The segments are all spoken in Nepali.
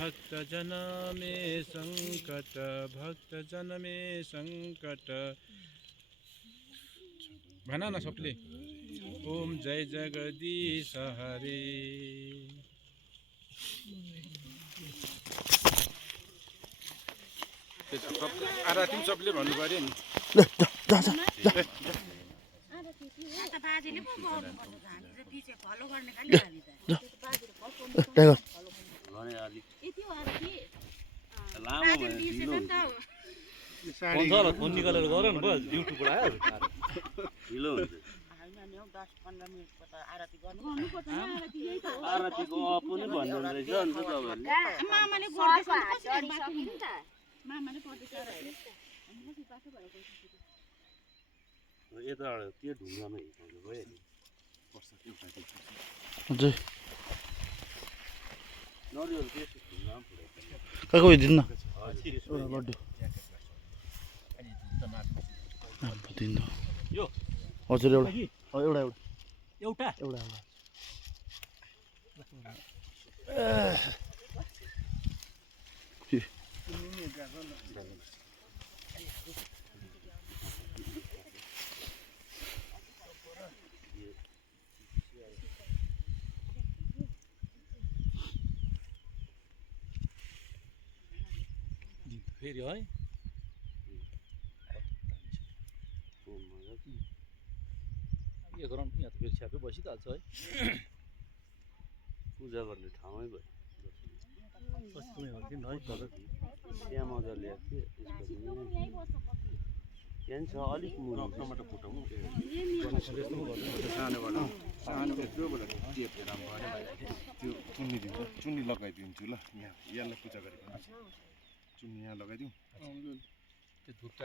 भक्त जन में संकट भक्त जन में संकट भन न सबले ओम जय जगदीश हरे आरती सबले भन्नु पर्यो नि फोन निकालेर गर न भयो युट्युबबाट आयो ढिलो हुन्छ आरतीको पनि भन्नु रहेछ अन्त तपाईँहरूले यता त्यो ढुङ्गामा हिँड्नु भयो नि हजुर नरिवल त्यस्तो ढुङ्गामा पुऱ्याइदिनु काको दिन्न लड्डु दिन्न यो हजुर एउटा एउटा एउटा एउटा फेरि है के गरौँ यहाँ त फेरि छ्यापै बसिहाल्छ है पूजा गर्ने ठाउँमै भयो त्यहाँ मजाले ल्याएको थिएँ त्यहाँ छ अलिक टमाटर फुटाउनु त्यो चुन्नी दिन्छ चुन्नी लगाइदिन्छु ल यहाँ यसलाई पूजा गरेको चुन्नी यहाँ लगाइदिउँ त्यो धुप्ता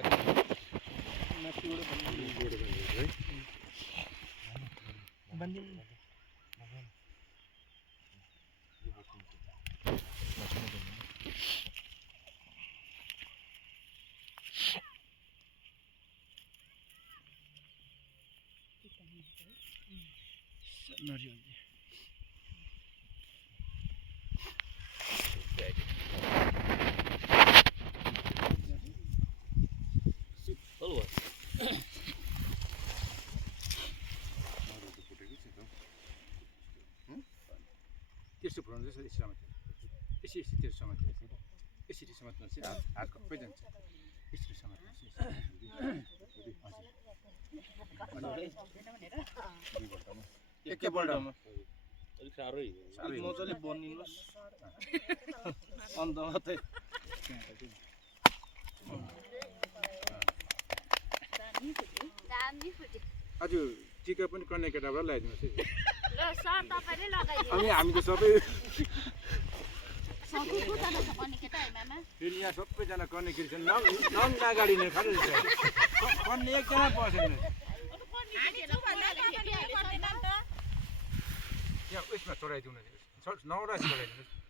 त्यस्तो फुलाउनु चाहिँ यसरी समात्यो यसरी त्यो समात्यो यसरी समात्नु हात कप्पै जान्छ यसरी समात्नु एकैपल्टमा अलिक साह्रै मजाले बनिनुहोस् अन्त मात्रै आज टिका पनि कन्या केटाबाट लगाइदिनुहोस् अनि हामी त सबै फेरि यहाँ सबैजना कन्या केटी छन् नङ अगाडि नै खालि कन्या एकजना बसेन यहाँ उयसमा चढाइदिउँ न नौरा चढाइदिनुहोस्